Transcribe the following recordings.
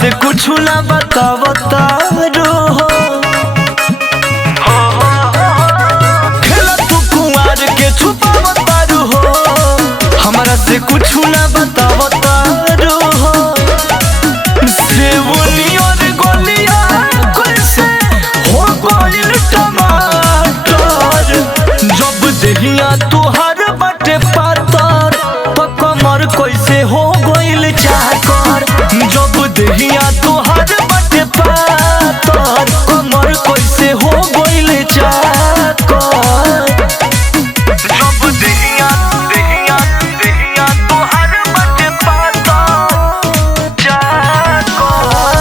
से कुछ ना बतावता हो। खेला तू कुंवार के छुपावता हो, हमारा से कुछ ना बतावता हो। सेवनी और गोलिया कैसे हो गइल टमाटर, जब देहिया तुहार बटे पातर, कमर कैसे हो गइल चाकर। जब देहिया तुहार बटे पातर, कमर कैसे हो गइल चाकर। जब देहिया देहिया देहिया तुहार बटे पातर चाकर।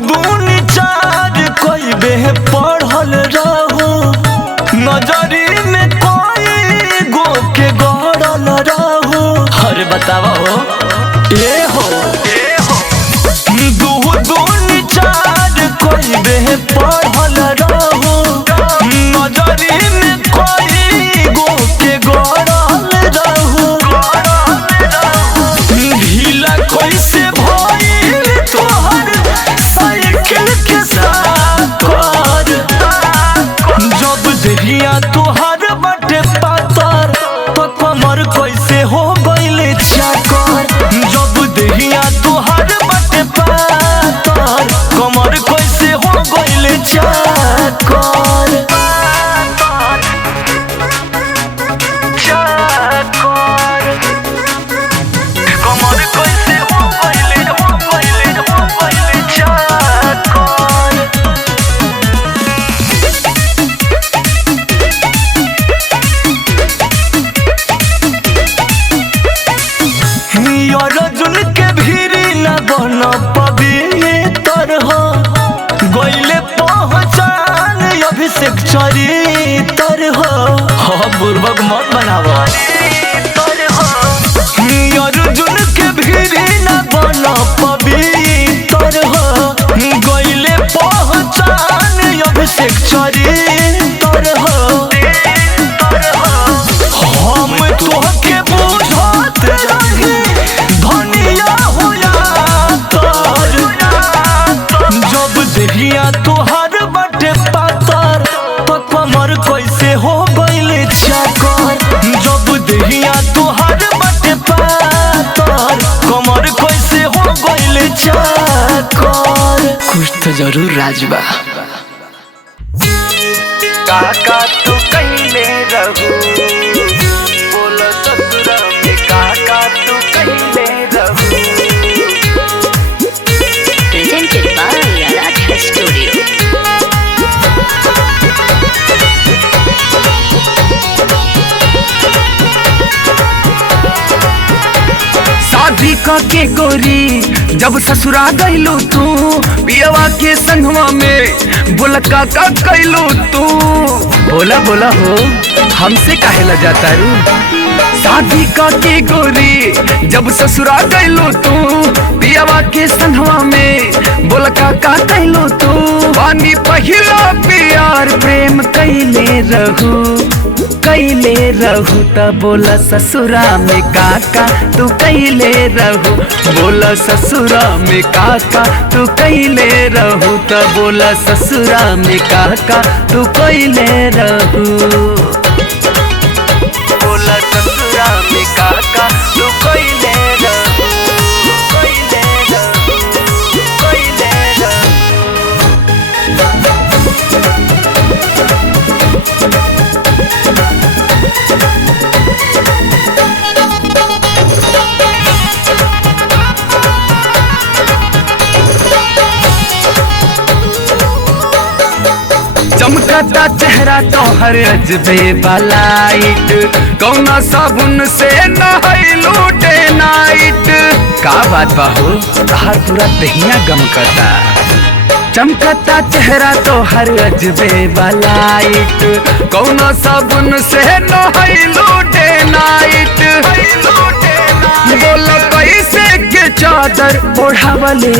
दूनी चार कोई बे पढ़ल रहू, नजरी में कोई गो के गड़ल रहू। अरे बतावा हो ए हो दूनी चार कोई बे पढ़ल रहू, नजरी में कोई गो के गड़ल रहू। ढीला कैसे भइल तोहर साइकिल के साकर, जब देहिया तोहर बटे पातर, कमर कैसे हो गइल चाकर। जब देहिया तोहर बटे पातर, कमर कैसे हो गइल चाकर। कमर कैसे हो गइल चाकर। अर्जुन के भीरी न बन पवित्र हो, गइले पहचान अभिषेक चरित्र हो। बुर्बक मत बनावा। अर्जुन के भीरी न बन पवित्र हो, गइले पहचान अभिषेक चरित्र हो। हम तोहके बुझत रही धनिया होया तर, जब देहिया तोहर बटे पातर, कमर कैसे हो गइल चाकर। जब देहिया तोहर बटे पातर, कमर कैसे हो गइल चाकर। कुछ तो जरूर राजबा। काका तू कइले रहू, बोला ससुरा में काका तू कइले रहू। Presented by Aradhya Studio. शादी के गोरी जब ससुरा गइलू तू, पियवा के संगवा में बोला काका कैलू तू। बोला बोला हो हमसे काहे ला जाता रू। शादी के गोरी जब ससुरा गइलू तू, पियवा के संगवा में बोला काका कैलू तू। पानी पहिला प्यार प्रेम कैले रहू त बोला ससुरा में काका तू कैले रहू। बोला ससुरा में काका तू कैले रहू त बोला ससुरा में काका तू कैले रहू। बोला ससुरा में काका तू कैले रहू, कैले रहू, कैले रहू। चमकता चेहरा तोहर अजबे बलाइट, कौना साबुन से नहैलू डे नाइट। का बात बा हो तोहर पूरा दहिया गमकता। चमकता चेहरा तोहर अजबे बलाइट, कौना साबुन से नहैलू डे नाइट। बोला कैसे के चादर ओढ़वले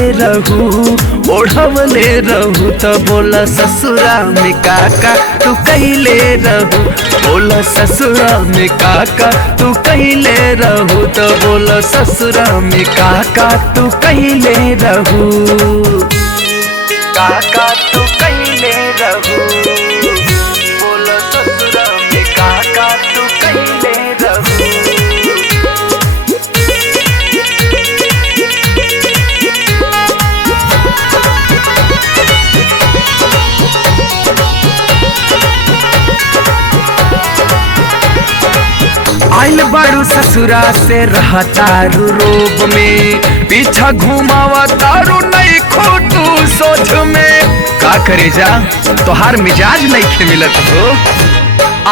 रहू तो बोला ससुरा में काका तू कैले रहू, बोला ससुरा में काका तू कैले रहू तो बोला ससुरा में काका तू कैले रहू, काका तू कैले रहू, बोला ससुरा में काका तू कैले रहू। आइल बारू ससुरा से रहतारू रोब में, पीछा घुमावा तारू नहीं खोटू सोच में, का करे जा तोहार मिजाज नहीं खे मिलत हो।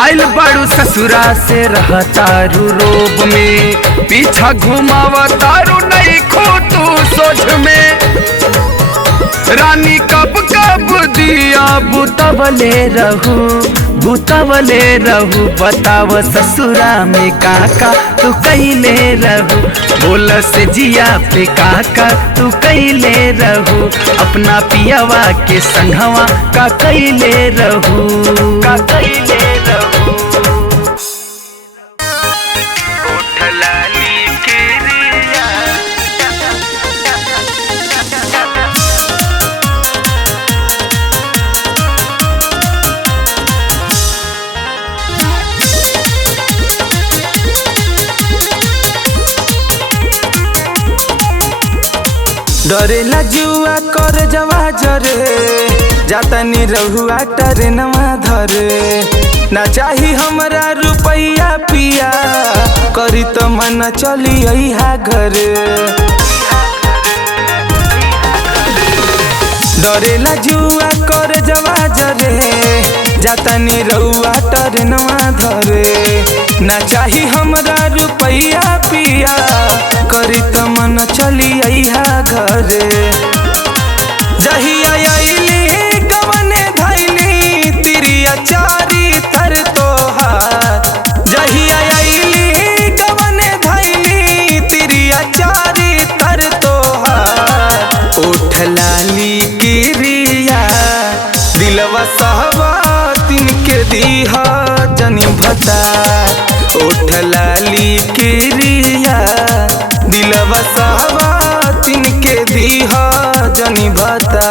आइल बारू ससुरा से रहतारू रोब में, पीछा घुमावा तारू नहीं खोटू सोच में, रानी कब कब दिया बुतवले रहू, बताव ससुरा में काका तू कैले रहू, बोल से जिया पे काका तू कैले रहू, अपना पियावा के संघवा का कैले रहू, का कैले रहू। डरेला जुआ कर जवा जरे, जातनी रहुआ टरेनवा धरे, ना चाही हमरा रुपैया पिया, करी तो मन चली अइहा घरे। डरेला जुआ कर जवा जरे, जातनी रहुआ टरेनवा धरे, ना चाही हमरा रुपैया पिया, करी त मन चली अइहा घरे। जहिया अइली गवने धैली तिरिया चारी थर तोहार, जहिया अइली गवने धैली तिरिया चारी थर तोहार, ओठ लाली गिरिया दिलवा सहवा तिनके दीहा जनी भता, ओठ लाली गिरिया दिलवा सहवा तिनके दीहा जनी भता।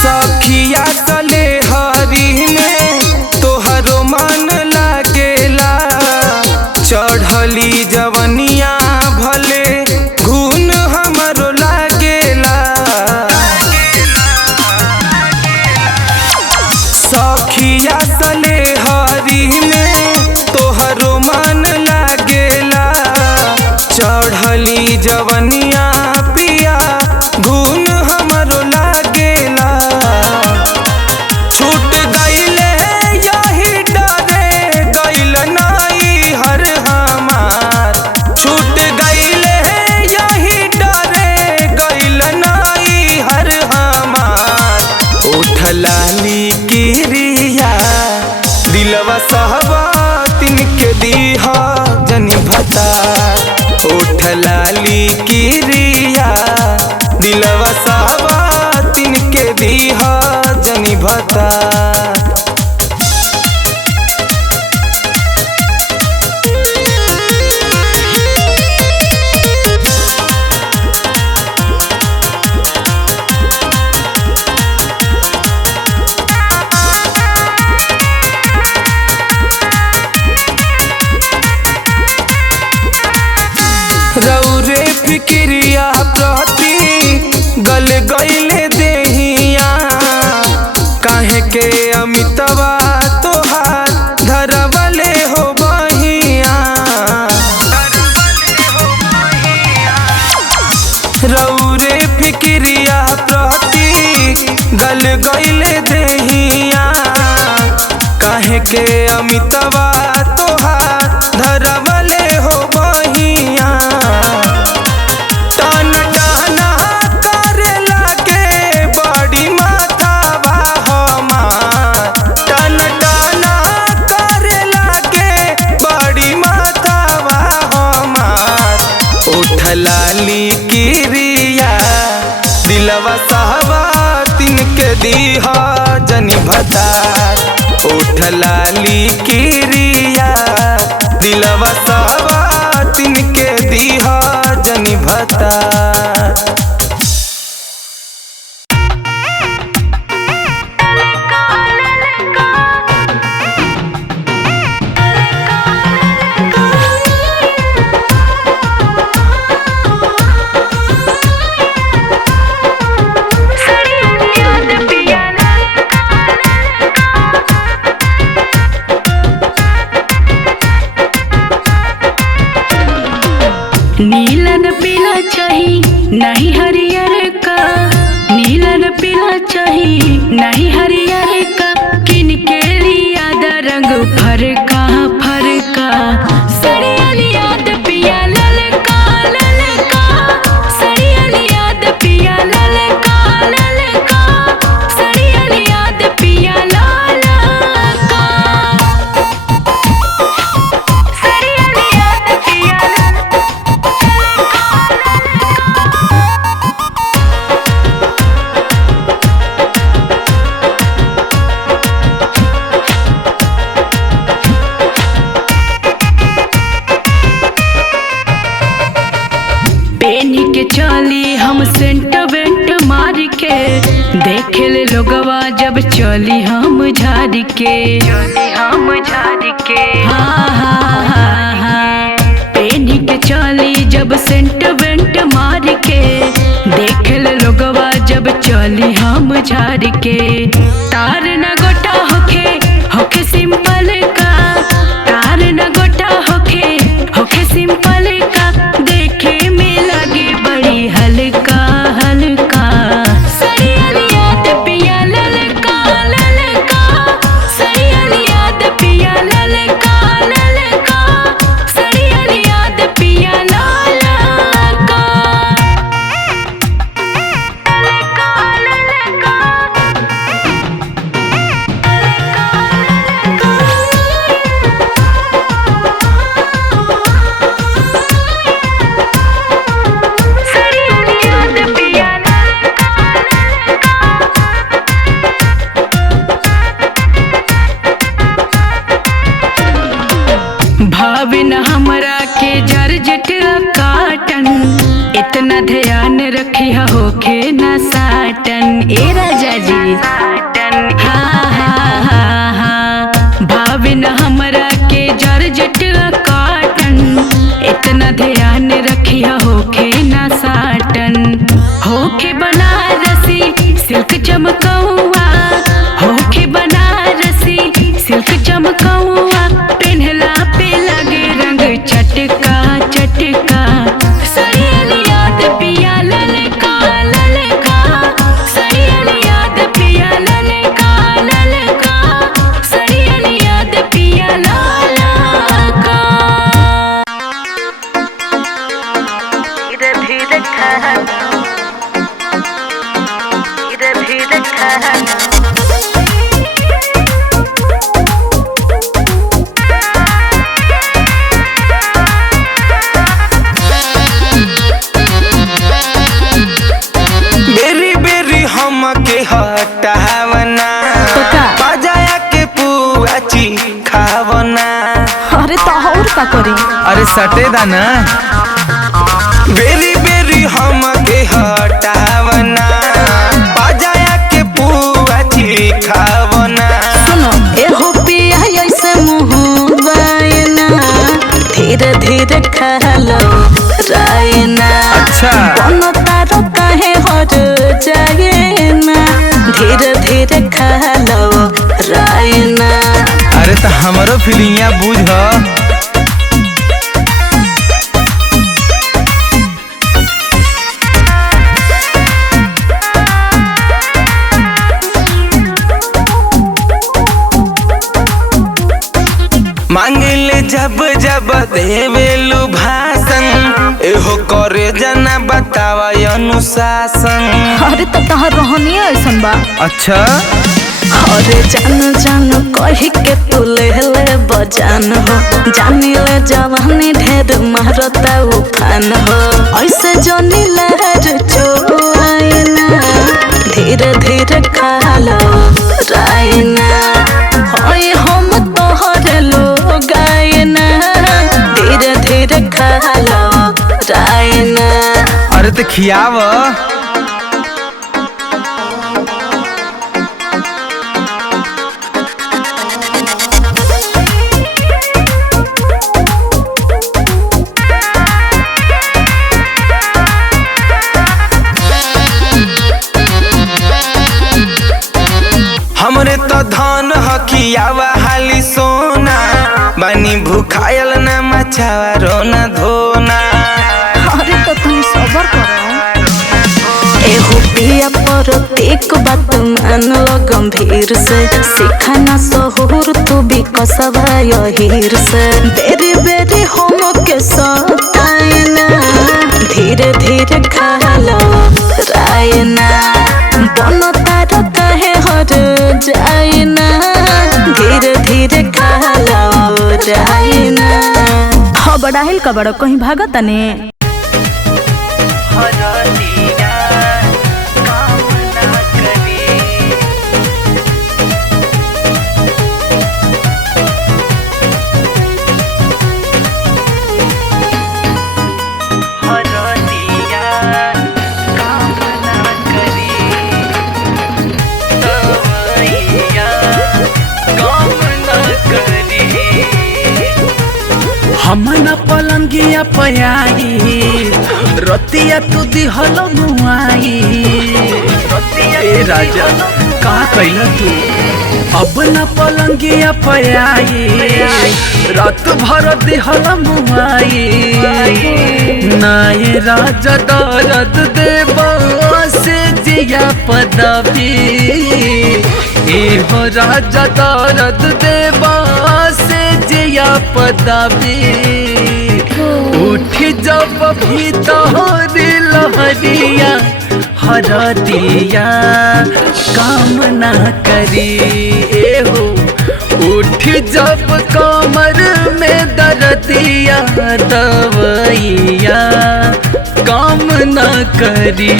सखिया तले हरी में तोहरो मन लागेला, चढ़ली जवनिया भले घून हमरो लागेला। सखिया तले हरी में तोहरो मन लागेला, चढ़ली जवनिया पिया घून हमरो लागेला। छूट गईले यही डरे गईल नाई हर हमार, छूट गईले यही डरे गईल नाई हर हमार, ओठ लाली गिरिया दिलवा सहवा तिनके दीहा जनी भता, ओठ लाली गिरिया दिलवा सहवा तिनके दीहा जनी भता। रौरे फिक्रिया प्रति गल गईले देहिया, काहे के अमितवा तोहार धरवले हो बहिया। रौरे फिक्रिया प्रति गल गईले देहिया, काहे के अमितवा तो भतार ओठ लाली किरिया दिलवा सवा तिनके दीहा जनी भतार। नीलन पीला चाही नहीं हरियर का, नीलन पीला चाही नहीं हरियर का, किनके लिया द रंग फरका फरका, सड़िया लिया द पिया ललका ललका, सड़िया लिया द पिया ललका ललका, सड़िया लिया द पिया ललका, सड़िया लिया द पिया पेनी के चली हम सेंट वेंट मार के, देखे ले लोगवा जब चली हम झाड़ के, हम झाड़ के हाँ हाँ हाँ हाँ। पेनी के चली जब सेंट वेंट मार के, देखे ले लोगवा जब चली हम झाड़ के, तार न गोटा होखे होखे सिंपल का, तार न गोटा होखे होखे सिंपल का, देखे में लगे बड़ी हल्का हल्का, सड़िया लिया द पिया ललका ललका, सड़िया लिया द पिया ललका ललका, सड़िया लिया द पिया ललका ललका सड़िया लिया द पिया भाविन हमरा के जर्जट काटन, इतना ध्यान रखी होखे न साटन, ए राजा जी हाँ हाँ हाँ हाँ। भाविन हमरा के जर्जट काटन, इतना ध्यान रखी होखे न साटन, होखे बनारसी सिल्क चमकौआ, होखे बनारसी सिल्क चमकौआ, पेन्हला पे लगे रंग चटका चटका, सड़िया लिया द पिया ललका ललका, सड़िया लिया द पिया ललका ललका, सड़िया लिया द पिया ललका। धीरे धीरे खा, धीरे धीरे खा, बेरी बेरी हमके हटावना, बजाया के पुआची खावना। अरे तो और का करी? अरे सटे दाना बेरी बेरी हमके हटावना, बजाया के पुआची खावना। सुनो एहो पिया ऐसे मुँह बायना, धीरे धीरे खा लो रायना। अच्छा बनो तारो काहे हर जाए ना, धीरे धीरे खा लो रायना। अरे तो हमारो फीलिंगिया बुझ। मांगले जब जब देवेलु भाषण, एहो करे जना बतावा अनुशासन। अरे तो तहर रहनिया ऐसन बा। अच्छा अरे जान जान कही के तू ले बजान हो, जानी ले जवानी ढेर मारता उफान हो, ऐसे जोनी लहर चोआना, धीरे धीरे खा लो राय। रायना होय हम तोहरे लोग आयना धीरे धीरे खा लो रायना। अरे तो खियाव। हमरे तो धन हकियावा हाली सोना बानी भूखायल न मचावा रोना धोना। अरे तो तुम सबर करो। एहो पिया पर एक बात मान लो गंभीर से सीखा ना सहूर तू भी कसबा यहीर से बेरी बेरी हम के सतायना धीरे धीरे खा लो रायना बनो तारा काहे हर जायना धीरे धीरे खा लो रायना। हाँ बड़ा हिल का बड़ा कहीं भागत तने। हमन पलंगिया पयाई रतिया तू दिहल मुआई। ए राजा का कैला तू अब न पलंगिया पयाई रात भर दिहल मुआई। नाये राजा दर्द देवा से जिया पदवी ए हो राजा दर्द देवा से जिया पदवी उठ जब भी तोहरी लहरिया हरदिया काम ना करी ए हो उठ जब कमर में दर्दिया दवैया काम ना करी।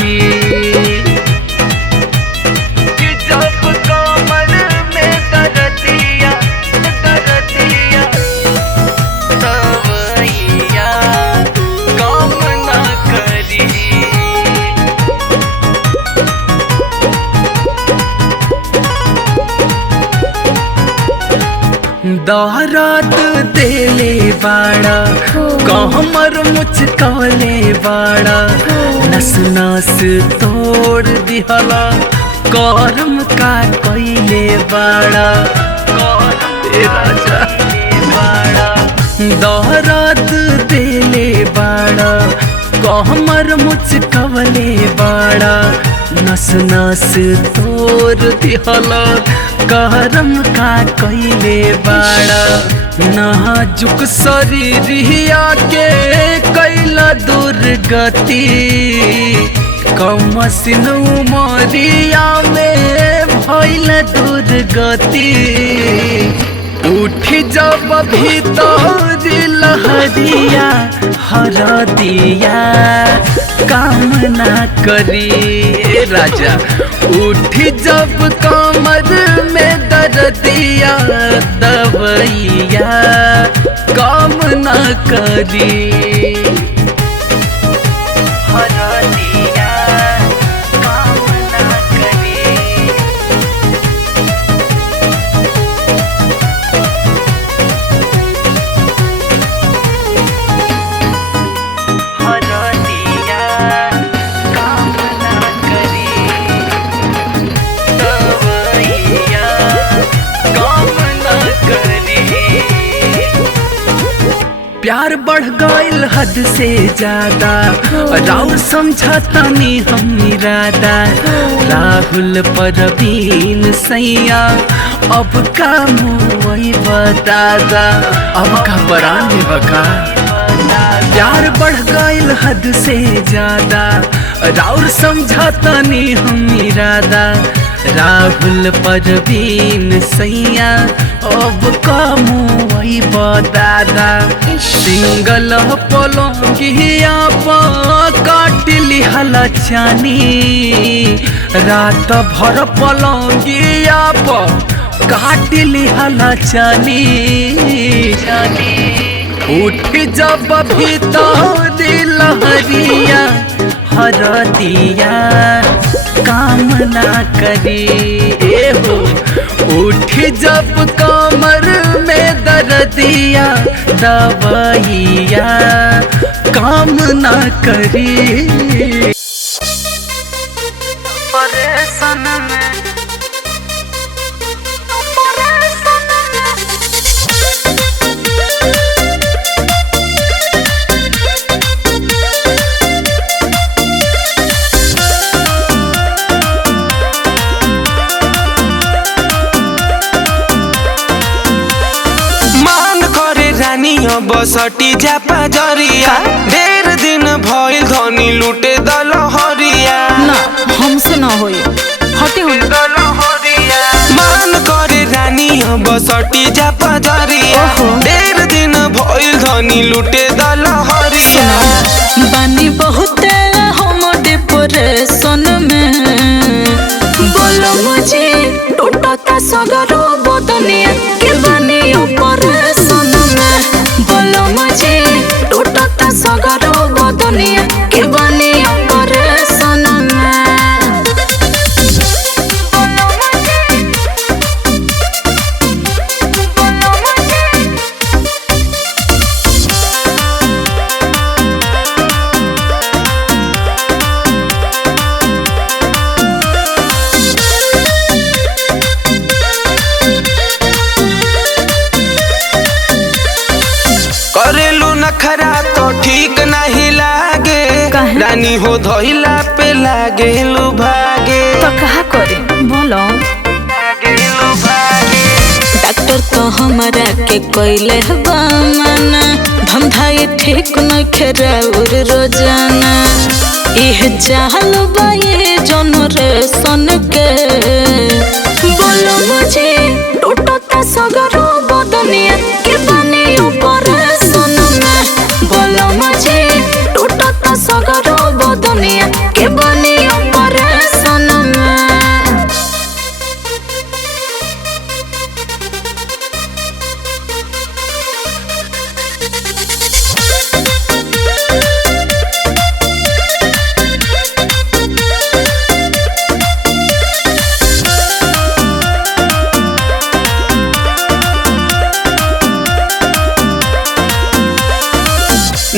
दौरात देले बाड़ा कहमर मुचकले बाड़ा नस नस तोड़ दिहला करम का कइले बाड़ा राजा दौरात देले बाड़ा कहमर मुचकले बाड़ा नस नस तोड़ दिहला करम का कइले बाड़ा नाजुक शरीरिया के कैला दुर्गति कमसिन उमरिया में भइल दुर्गति उठ जब भी तोहरी लहरिया हरदिया काम ना करी राजा उठ जब कमर में दर्दिया दवैया काम ना करी। प्यार बढ़ गइल हद से ज्यादा राउर समझतानी हम इरादा राहुल परवीन सैया अब का मुई बतादा अब का परान बका। प्यार बढ़ गइल हद से ज्यादा राउर समझतानी हम इरादा राहुल परवीन सैया अब कमुई दादा सिंगल पलंगिया काटली हला चानी रात भर पलंगिया काटली हला चानी उठ जब भीतर लहरिया हरदिया काम ना करी हो उठ जब कमर में दर्दिया दवाइया काम ना करी परेशान में बसटी जापा जरिया ढेर दिन भइल धनी लूटे दलहरिया ना हमसे ना होई हटे हो मान करे रानी बसटी जापा जरिया ढेर दिन भइल धनी लूटे दलहरिया बानी बहुत हम डिप्रेशन में बोलो मुझे टूटता सगरो बदनिया के बानी ऑपरेशन में बोलो मुझे टूटता सगरो बदनिया के बानी ऑपरेशन करेलू नखरा तो ठीक नहीं लागे रानी हो धइला पे लागे लू भागे तो कहा करे बोलो डॉक्टर तो हमारा के कोइले बामना धंधाई ठीक न खेराउर रोजाना इह चाहल बाये जनरेशन के बोलो मुझे टूटता सगरो बदनिया के बानी ऑपरेशन में बोलो मुझे टूटता सगरो बदनिया के बानी ऑपरेशन में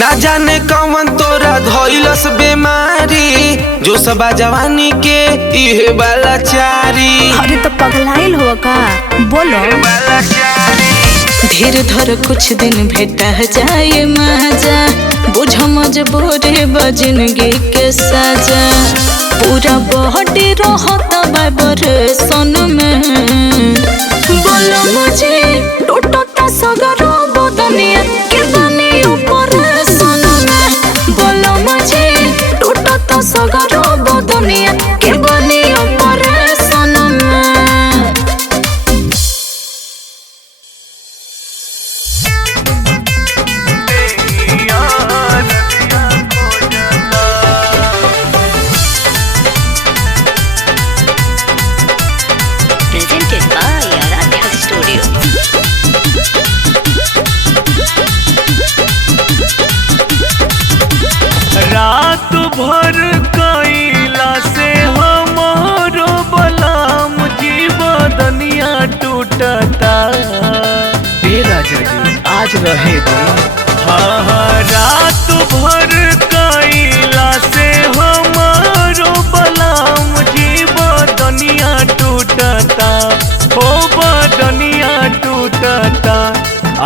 ना जाने कौन तोरा धइलस बीमारी जो सबा जवानी के इहे वाला चारी अरे तो पगलाइल हो का बोलो धीर धर कुछ दिन भेटा जाए मजा बुझ मजबूरी बजिनगी के सजा पूरा बॉडी रहता वाइब्रेशन में बोलो मुझे टूटता सगरो बदनिया के बानी ऑपरेशन में बोलो मुझे टूटता सगरो बदनिया के बानी ऑपरेशन में Presented by Aradhya Studio. रात भर कैला से हमारो बलाम जीवदनिया टूटता तेरा जगी आज रहे दो हाँ रात भर कैला से हमारो बलाम जीवदनिया टूटता हो बदनिया टूटता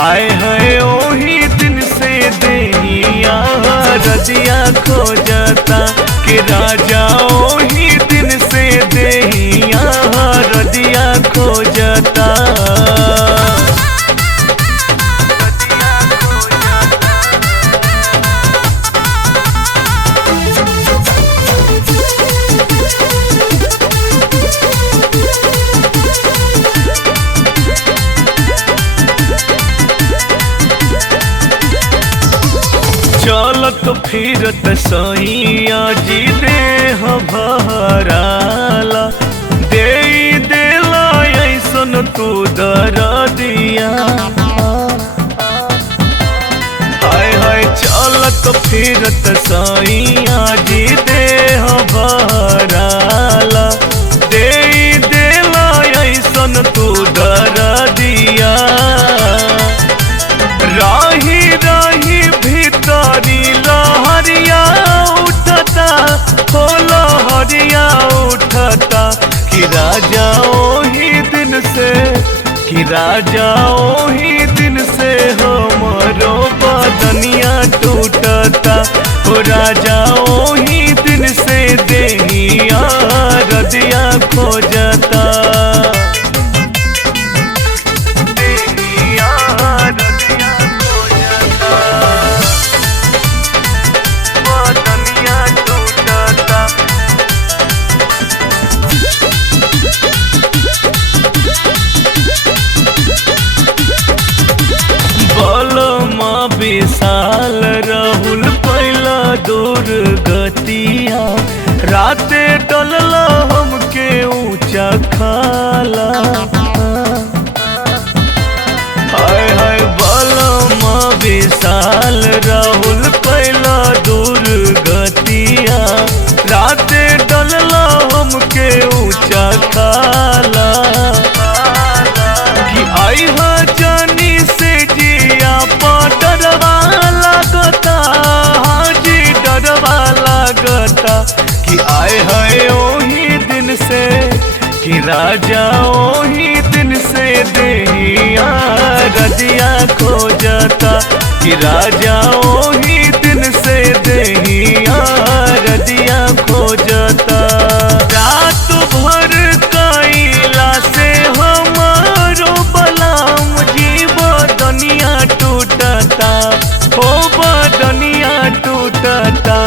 आए है ओही दिन से देहिया रजिया खोजता कि राजा ओही दिन से देहिया रजिया खोजता चलत फिरत सैया जी देह भराला दे देला ऐसन तू दरदिया हाय हाय चलत फिरत सैया जी देह भराला दे देला ऐसन तू दरदिया राही राही भीतरी लहरिया उठता हो लहरिया उठता कि राजा ओही दिन से कि राजा ओही दिन से हमरो बदनिया टूटता हो राजा ओही दिन से देहिया रदिया खोजता विशाल राहुल पहला दूर गतिया राते डलला हमके ऊंचा खाला हाय हाय बलमा विशाल राहुल पहला दूर गतिया राते डलला हमके ऊंचा खाला कि आई हा जानी से जिया डरवा लगता हाजी डरवा लगता कि आए है ओही दिन से कि राजा ओही दिन से देहिया रदिया खोजता कि राजा ओही दिन से देहिया रदिया खोजता रात भर कैला से हमारो बलाम जीव दुनिया टूटता हो बदनिया टूटता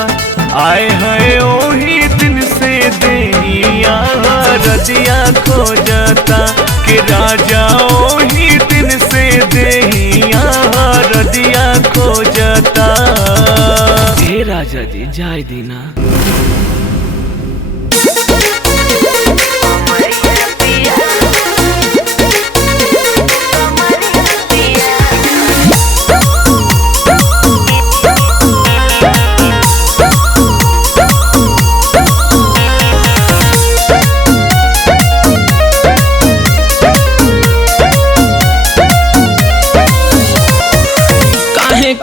आए है ओही दिन से देहिया रदिया खोजता कि राजा ओही दिन से देहिया रदिया खोजता हे राजा जी जाय दीना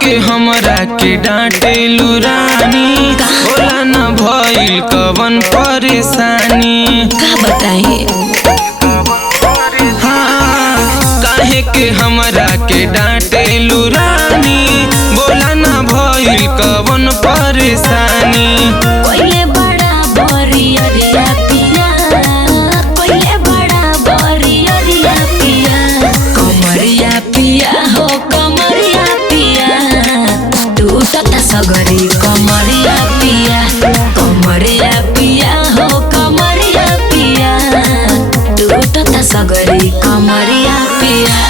के हमरा के डांटेलू रानी होला न भइल कवन परेशानी का बताइए हाँ काहे के हमरा के डांटेलू रानी बोला न भइल कवन परेशानी कोइले बड़ा बरिया पिया कोइले बड़ा बरिया पिया कमरिया पिया हो कमरिया पिया टूटता सगरी कमरिया पिया हो कमरिया पिया टूटता सगरी कमरिया पिया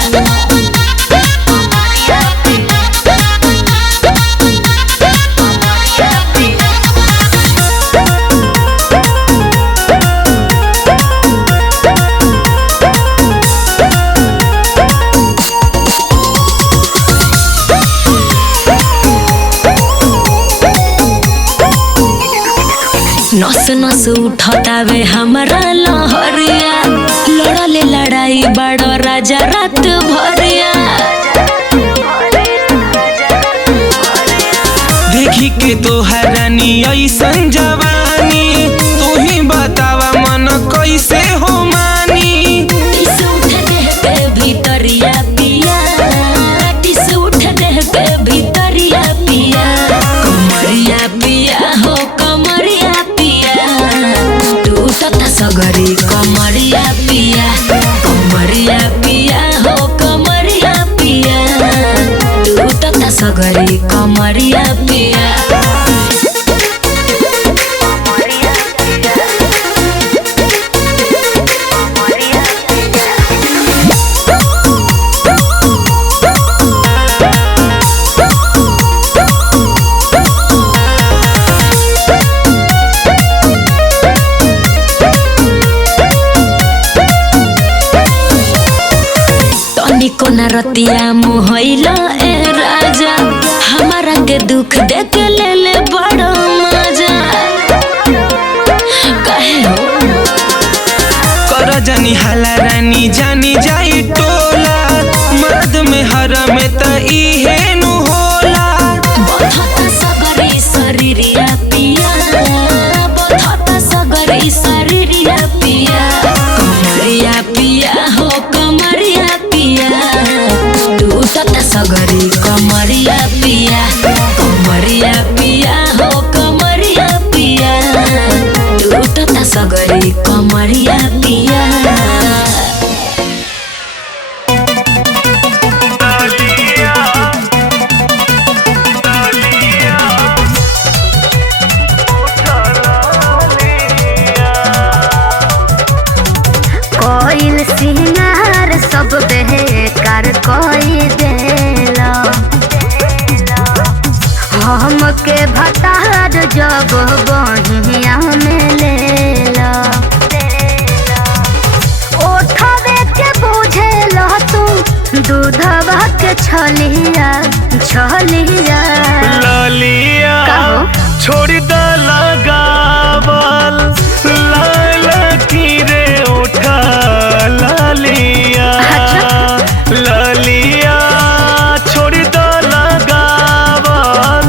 नस नस उठतावे हमारा लहरिया लड़ले लड़ाई बड़ो राजा रात भरिया देखी के तोहार रानी ऐसन जवानी तू ही बतावा मन कैसे हो मानी टिस उठ देह पे भीतरिया पिया टिस उठ देह पे भीतरिया पिया कमरिया पिया हो कमरिया पिया टूटता सगरी कमरिया पिया हो कमरिया पिया टूटता सगरी कमरिया पिया तनिको न रतिया मुहैला ए राजा, हमारा के दुख देख ले ले बड़ा मजा। कहे हो कर जानी हाला रानी जानी जाई टोला, मर्द में हर में त इहे नु होला। बधत सगरी शरीरिया पिया, बधत सगरी शरीरिया पिया, कमरिया पिया हो कमरिया पिया, टूटत सगरी कमरिया पिया, कमरिया पिया हो कमरिया पिया, टूटत सगरी कमरिया पिया। कोइल सिंगार सब बेकार कोई देला, हमके भतार जब बहिया में लेला, ओठवे के बुझेला तू दूधवा के छलिया छलिया। ललिया छोड़ी द लगावल लाल की रे उठा ललिया। ललिया छोड़ी द लगावल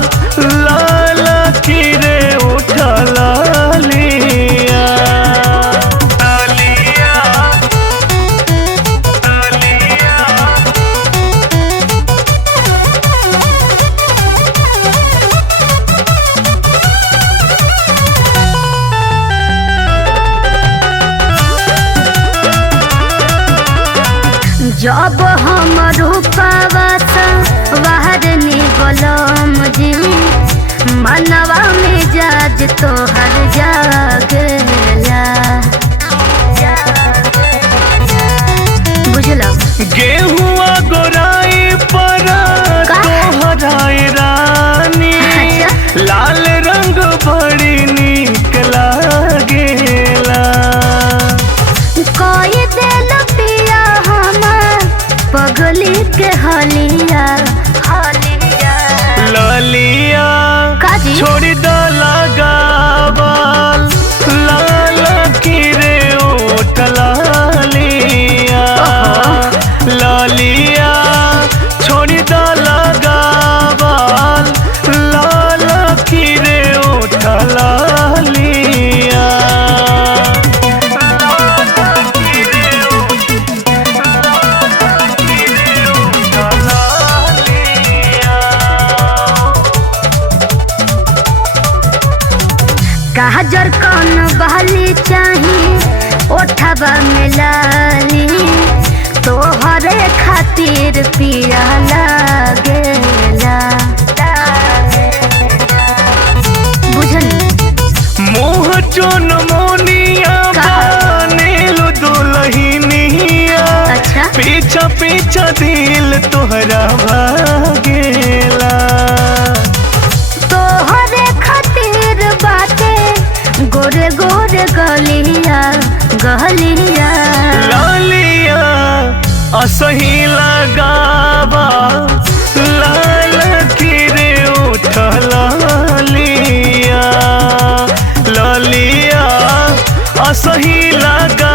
लाल की रे उठा ललिया। ललिया ललिया जब हम रूपवा बाहर निकलम जी, मनवा मिजाज तोहर जागेला। बुझलो गेहुआ गोराई पर तोहराई रानी, लाल रंग बड़ी नीक लागेला। कोई दिल पिया हमार पगली के हलिया हलिया। ललिया काजी छोड़ी द लगावल लाल की रे ओठ ललिया। ललिया छोड़ी द लगावल लाल की रे ओठ ललिया। काजर कौन बहली चाही ओठबा में लाली, तोहरे खातिर पिया लागेला। बुझली मोह चोन मोनिया बनेलो दुल्हनिया, अच्छा पीछा पीछा दिल तोहरा भागेला। तोहरे खातिर बाटे गोरे गोरे गलिया गलिया। ललिया असही लगावा लाल की रे उठ ललिया। ललिया असही लगा